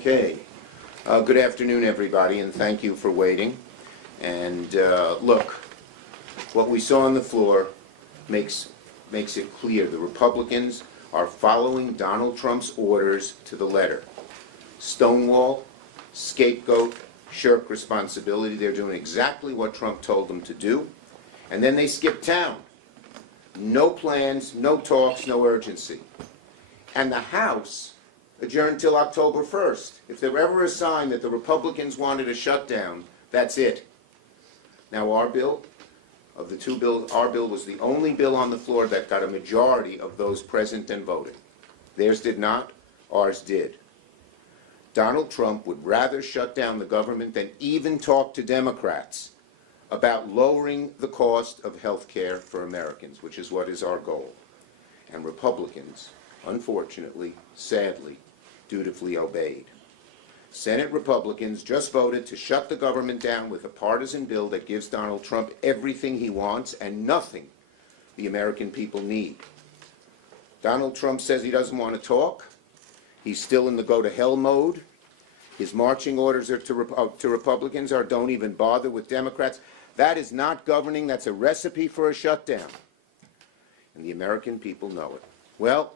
Okay. Good afternoon, everybody, and thank you for waiting. And look, what we saw on the floor makes it clear the Republicans are following Donald Trump's orders to the letter. Stonewall, scapegoat, shirk responsibility. They're doing exactly what Trump told them to do. And then they skip town. No plans, no talks, no urgency. And the House adjourned till October 1st. If there were ever a sign that the Republicans wanted a shutdown, that's it. Now our bill, of the two bills, our bill was the only bill on the floor that got a majority of those present and voting. Theirs did not, ours did. Donald Trump would rather shut down the government than even talk to Democrats about lowering the cost of health care for Americans, which is what is our goal. And Republicans, unfortunately, sadly, dutifully obeyed. Senate Republicans just voted to shut the government down with a partisan bill that gives Donald Trump everything he wants and nothing the American people need. Donald Trump says he doesn't want to talk. He's still in the go-to-hell mode. His marching orders are to Republicans are don't even bother with Democrats. That is not governing. That's a recipe for a shutdown. And the American people know it. Well,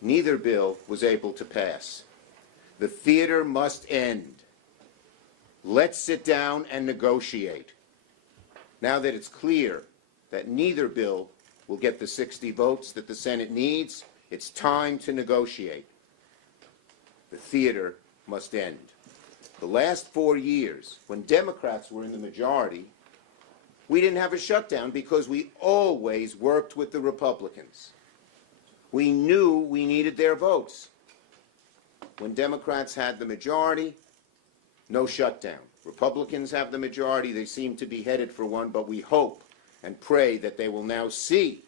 neither bill was able to pass. The theater must end. Let's sit down and negotiate. Now that it's clear that neither bill will get the 60 votes that the Senate needs, it's time to negotiate. The theater must end. The last 4 years, when Democrats were in the majority, we didn't have a shutdown because we always worked with the Republicans. We knew we needed their votes. When Democrats had the majority, no shutdown. Republicans have the majority. They seem to be headed for one, but we hope and pray that they will now see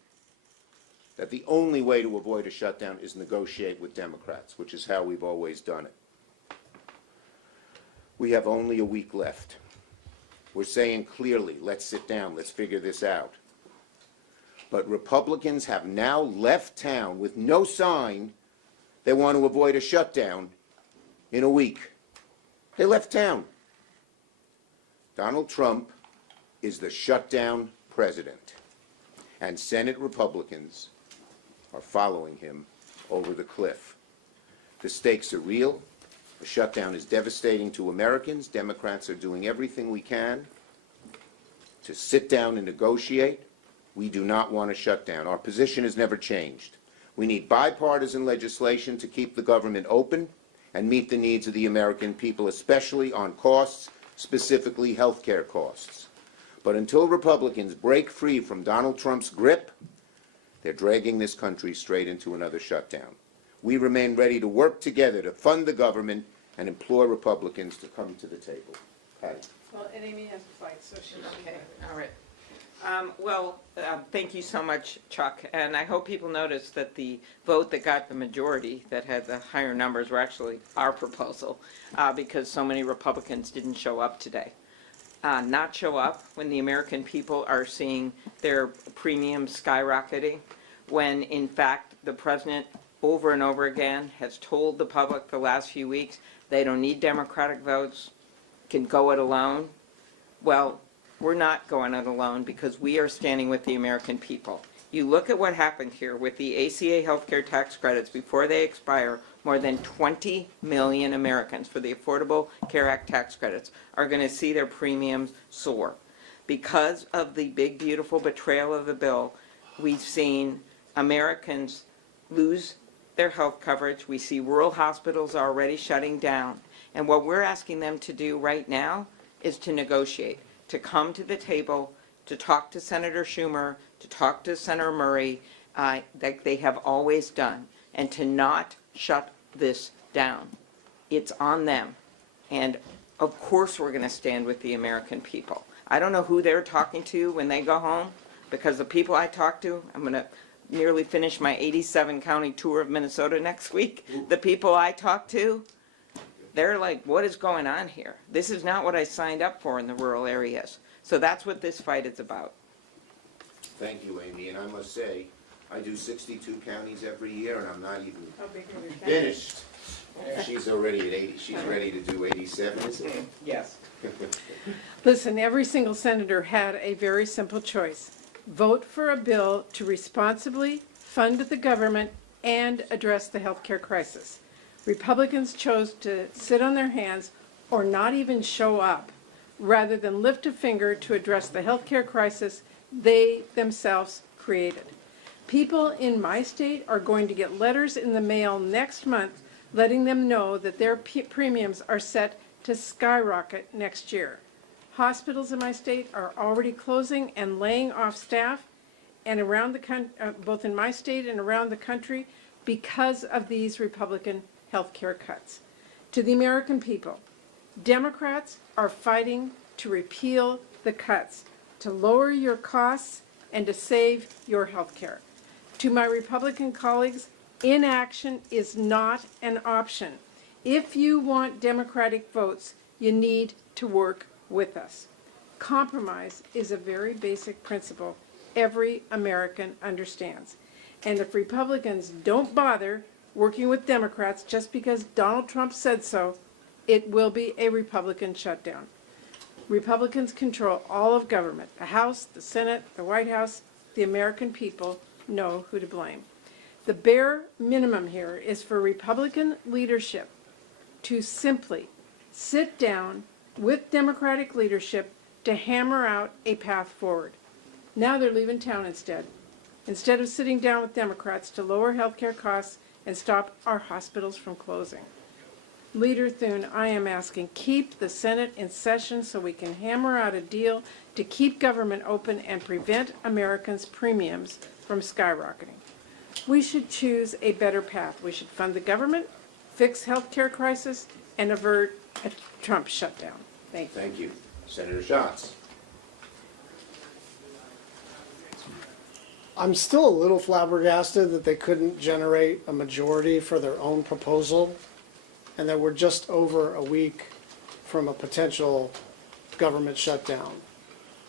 that the only way to avoid a shutdown is negotiate with Democrats, which is how we've always done it. We have only a week left. We're saying clearly, let's sit down, let's figure this out. But Republicans have now left town with no sign they want to avoid a shutdown in a week. They left town. Donald Trump is the shutdown president, and Senate Republicans are following him over the cliff. The stakes are real. A shutdown is devastating to Americans. Democrats are doing everything we can to sit down and negotiate. We do not want a shutdown. Our position has never changed. We need bipartisan legislation to keep the government open and meet the needs of the American people, especially on costs, specifically health care costs. But until Republicans break free from Donald Trump's grip, they're dragging this country straight into another shutdown. We remain ready to work together to fund the government and implore Republicans to come to the table. Patty. Well, and Amy has to fight, so she should. Okay, all right. Thank you so much, Chuck. And I hope people noticed that the vote that got the majority, that had the higher numbers, were actually our proposal, because so many Republicans didn't show up today. Not show up when the American people are seeing their premiums skyrocketing, when in fact the president over and over again has told the public the last few weeks they don't need Democratic votes, can go it alone. Well, we're not going it alone because we are standing with the American people. You look at what happened here with the ACA healthcare tax credits before they expire. More than 20 million Americans for the Affordable Care Act tax credits are going to see their premiums soar. Because of the big, beautiful betrayal of the bill, we've seen Americans lose their health coverage. We see rural hospitals already shutting down. And what we're asking them to do right now is to negotiate, to come to the table, to talk to Senator Schumer, to talk to Senator Murray, like they have always done, and to not shut this down. It's on them. And of course we're going to stand with the American people. I don't know who they're talking to when they go home, because the people I talk to, I'm going to nearly finish my 87 county tour of Minnesota next week. The people I talk to, they're like, what is going on here? This is not what I signed up for in the rural areas. So that's what this fight is about. Thank you, Amy. And I must say, I do 62 counties every year, and I'm not even finished. She's already at 80, she's ready to do 87, is it? Yes. Listen, every single senator had a very simple choice. Vote for a bill to responsibly fund the government and address the healthcare crisis. Republicans chose to sit on their hands or not even show up, rather than lift a finger to address the healthcare crisis they themselves created. People in my state are going to get letters in the mail next month letting them know that their premiums are set to skyrocket next year. Hospitals in my state are already closing and laying off staff, and around the both in my state and around the country, because of these Republican health care cuts. To the American people, Democrats are fighting to repeal the cuts, to lower your costs, and to save your health care. To my Republican colleagues, inaction is not an option. If you want Democratic votes, you need to work with us. Compromise is a very basic principle every American understands. And if Republicans don't bother working with Democrats just because Donald Trump said so, it will be a Republican shutdown. Republicans control all of government. The House, the Senate, the White House, the American people know who to blame. The bare minimum here is for Republican leadership to simply sit down with Democratic leadership to hammer out a path forward. Now they're leaving town instead of sitting down with Democrats to lower health care costs and stop our hospitals from closing. Leader Thune, I am asking, keep the Senate in session so we can hammer out a deal to keep government open and prevent Americans' premiums from skyrocketing. We should choose a better path. We should fund the government, fix health care crisis, and avert a Trump shutdown. Thank you. Thank you. Senator Schatz. I'm still a little flabbergasted that they couldn't generate a majority for their own proposal, and that we're just over a week from a potential government shutdown.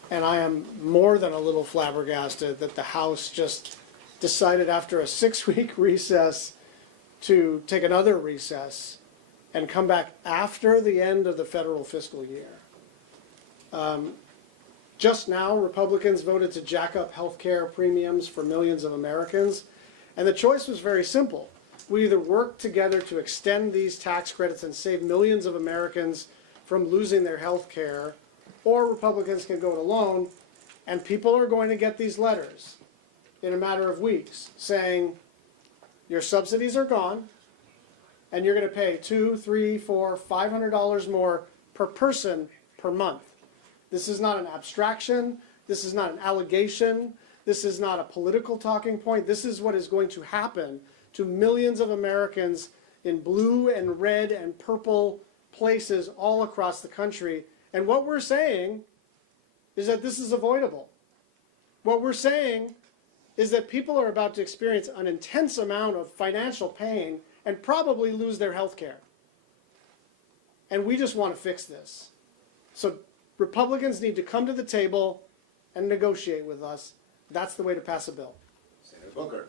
And I am more than a little flabbergasted that the House just decided after a 6-week recess to take another recess and come back after the end of the federal fiscal year. Just now, Republicans voted to jack up health care premiums for millions of Americans, and the choice was very simple. We either work together to extend these tax credits and save millions of Americans from losing their health care, or Republicans can go it alone, and people are going to get these letters in a matter of weeks saying, your subsidies are gone, and you're going to pay $200, $300, $400, $500 more per person per month. This is not an abstraction. This is not an allegation. This is not a political talking point. This is what is going to happen to millions of Americans in blue and red and purple places all across the country. And what we're saying is that this is avoidable. What we're saying is that people are about to experience an intense amount of financial pain and probably lose their health care. And we just want to fix this. So Republicans need to come to the table and negotiate with us. That's the way to pass a bill. Senator Booker.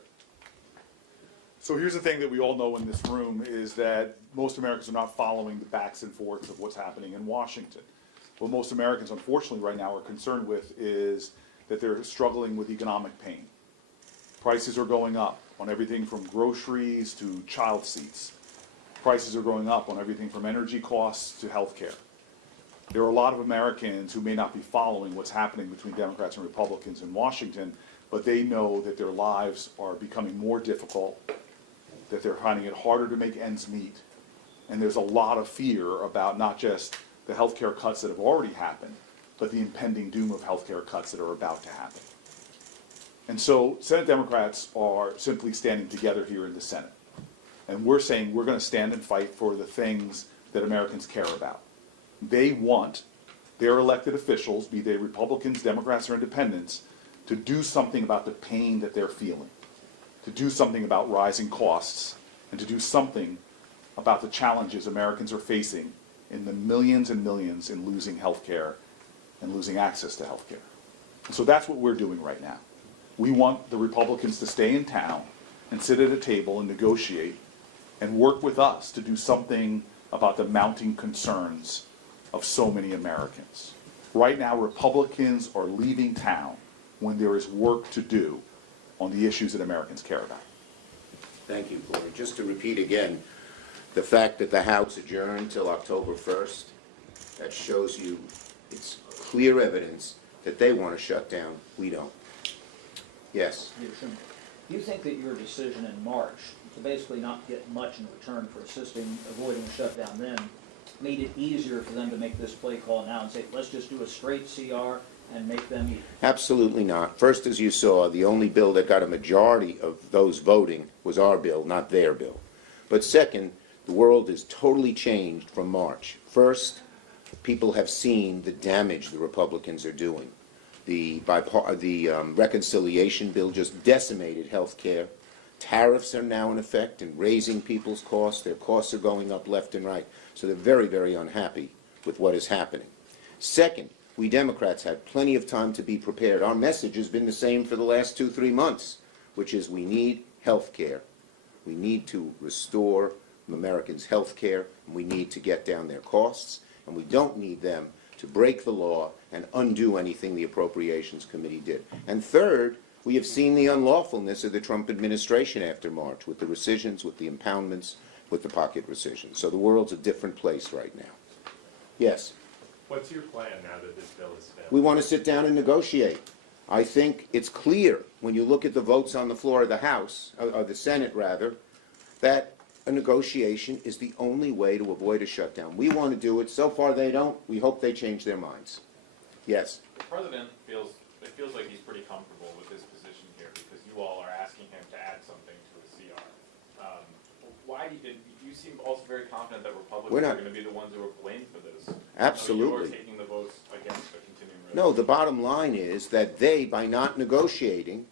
So here's the thing that we all know in this room is that most Americans are not following the backs and forths of what's happening in Washington. What most Americans, unfortunately, right now are concerned with is that they're struggling with economic pain. Prices are going up on everything from groceries to child seats. Prices are going up on everything from energy costs to health care. There are a lot of Americans who may not be following what's happening between Democrats and Republicans in Washington, but they know that their lives are becoming more difficult, that they're finding it harder to make ends meet, and there's a lot of fear about not just the health care cuts that have already happened, but the impending doom of health care cuts that are about to happen. And so Senate Democrats are simply standing together here in the Senate. And we're saying we're going to stand and fight for the things that Americans care about. They want their elected officials, be they Republicans, Democrats, or independents, to do something about the pain that they're feeling, to do something about rising costs, and to do something about the challenges Americans are facing in the millions and millions in losing health care and losing access to health care. So that's what we're doing right now. We want the Republicans to stay in town and sit at a table and negotiate and work with us to do something about the mounting concerns of so many Americans. Right now, Republicans are leaving town when there is work to do on the issues that Americans care about. Thank you, Corey. Just to repeat again, the fact that the House adjourned till October 1st, that shows you it's clear evidence that they want to shut down. We don't. Yes. Do you think that your decision in March to basically not get much in return for avoiding a shutdown then, made it easier for them to make this play call now and say, let's just do a straight CR and make them eat? Absolutely not. First, as you saw, the only bill that got a majority of those voting was our bill, not their bill. But second, the world has totally changed from March. First, people have seen the damage the Republicans are doing. The reconciliation bill just decimated health care. Tariffs are now in effect and raising people's costs. Their costs are going up left and right. So they're very, very unhappy with what is happening. Second, we Democrats had plenty of time to be prepared. Our message has been the same for the last 2-3 months, which is we need health care. We need to restore Americans' health care, and we need to get down their costs, and we don't need them to break the law and undo anything the Appropriations Committee did. And third, we have seen the unlawfulness of the Trump administration after March, with the rescissions, with the impoundments, with the pocket rescissions. So the world's a different place right now. Yes? What's your plan now that this bill is failed? We want to sit down and negotiate. I think it's clear when you look at the votes on the floor of the House, or the Senate rather, that a negotiation is the only way to avoid a shutdown. We want to do it. So far they don't. We hope they change their minds. Yes? The president feels like he's pretty comfortable with his position here because you all are asking him to add something to a CR. Why do you seem also very confident that Republicans are going to be the ones who are blamed for this? Absolutely. You are taking the votes against the continuing resolution. No, the bottom line is that they, by not negotiating,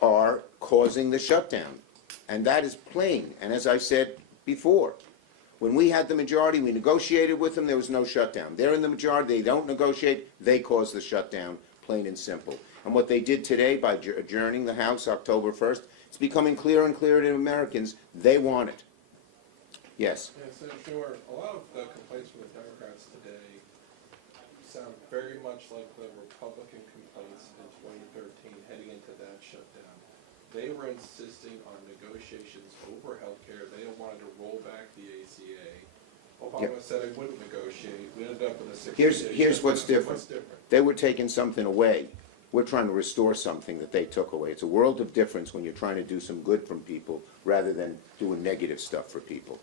are causing the shutdown. And that is plain. And as I said before, when we had the majority, we negotiated with them, there was no shutdown. They're in the majority, they don't negotiate, they cause the shutdown, plain and simple. And what they did today by adjourning the House October 1st, it's becoming clearer and clearer to Americans, they want it. Yes? Yeah, Senator Schumer, a lot of the complaints from the Democrats today sound very much like the Republican complaints in 2013 heading into that shutdown. They were insisting on negotiations over health care. They wanted to roll back the ACA. Obama said he wouldn't negotiate. We ended up with a 60-day Here's what's shutdown. different. What's different? They were taking something away. We're trying to restore something that they took away. It's a world of difference when you're trying to do some good from people rather than doing negative stuff for people.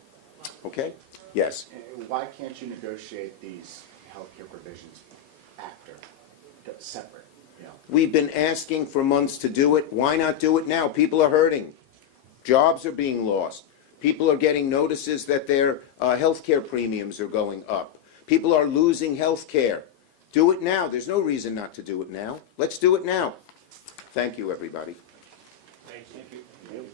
Okay? Yes? Why can't you negotiate these healthcare provisions after, separate? You know? We've been asking for months to do it. Why not do it now? People are hurting. Jobs are being lost. People are getting notices that their health care premiums are going up. People are losing health care. Do it now. There's no reason not to do it now. Let's do it now. Thank you, everybody. Thank you. Thank you.